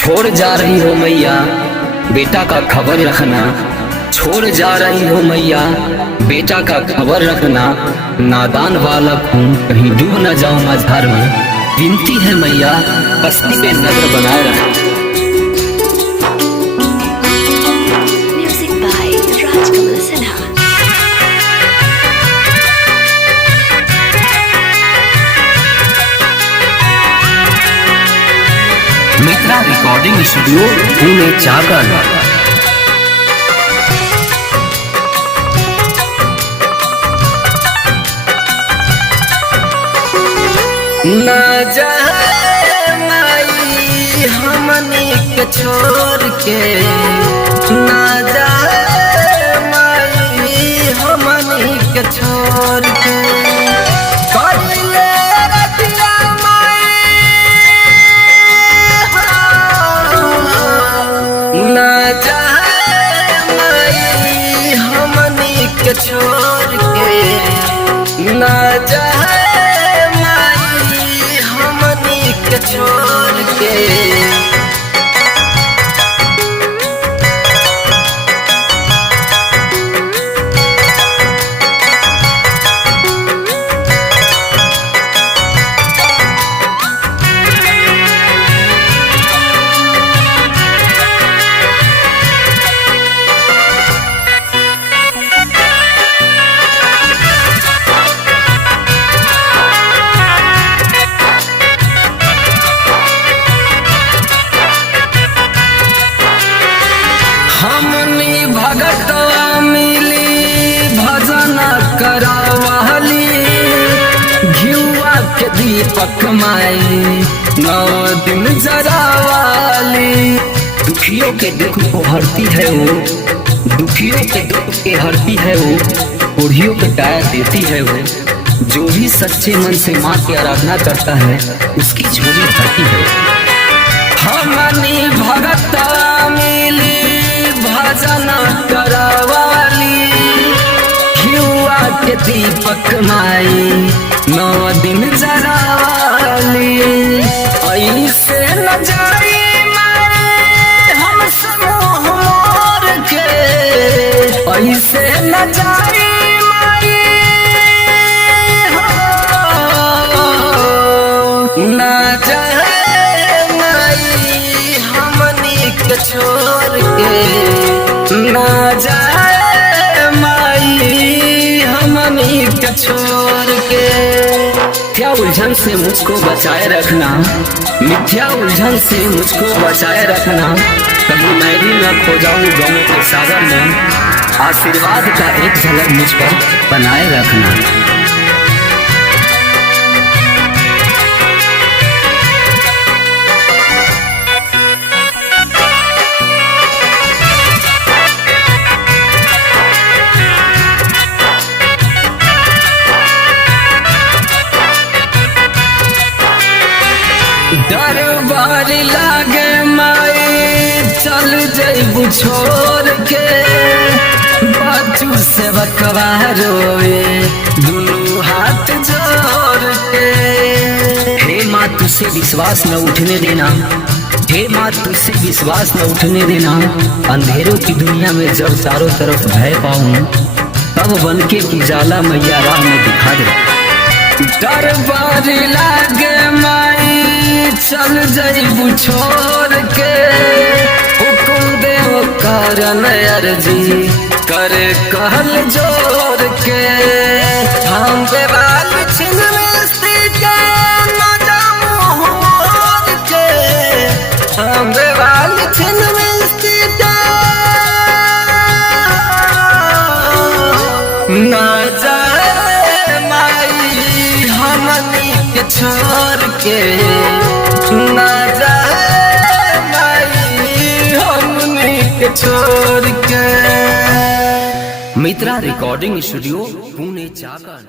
छोड़ जा रही हो मैया बेटा का खबर रखना। छोड़ जा रही हो मैया बेटा का खबर रखना। नादान बालक हूँ कहीं डूब न जाऊँ मझधार में। विनती है मैया बस्ती पे नजर बनाए रखना। Music by Rajkamal Sinha. Mitra recording studio Pune Chakan. न जाए माई हमनी के छोड़ के, न जाए माई हमनी के छोड़ के। कइले रतिया माई न जाए माई हमनी के छोड़ के, न जाए छोड़ के। हमनी भगतवा मिली भजन करावाली, घिउआ के दीपक माई 9 दिन जरावाली। दुखियों के दुख को हरती है वो, दुखियों के दुख के हरती है वो, बूढ़ियों के काया देती है वो। जो भी सच्चे मन से माँ की आराधना करता है उसकी झोली भरती है। हमनी भगतवा मिली भजन करावाली, घिउआ के दीपक माई 9 दिन जरावाली। ऐसे न जाई माई हम समूह मोर के, ऐसे न जाई माई न जाए माई हमनी के छोड़ के, न जाए माई हमनी के छोड़ के। मिथ्या उलझन से मुझको बचाए रखना, मिथ्या उलझन से मुझको बचाए रखना। कभी मैं भी न खो जाऊं गम के सागर में। आशीर्वाद का एक झलक मुझ पर बनाए रखना। दरबार लागे माई चल जइबू छोड़ के, बच्चू से बकवा रोए दुनू हाथ जोड़ के। हे माँ तुझसे विश्वास न उठने देना, हे माँ तुझसे विश्वास न उठने देना। अंधेरों की दुनिया में जब चारों तरफ भय पाऊं तब बन के उजाला मैया राह में दिखा दे। दरबार लागे माई चल जइबू छोड़ के, हुकुम दे करन अर्जी करे कहल जोड़ के। हम देवाल छिन मिस्ती के न जामू मोर के, हम देवाल छिन मिस्ती के न जाए माई हमनी के छोड़ के, न जाए माई हमनी के छोड़ के। मित्रा रिकॉर्डिंग स्टूडियो पुणे चाकण।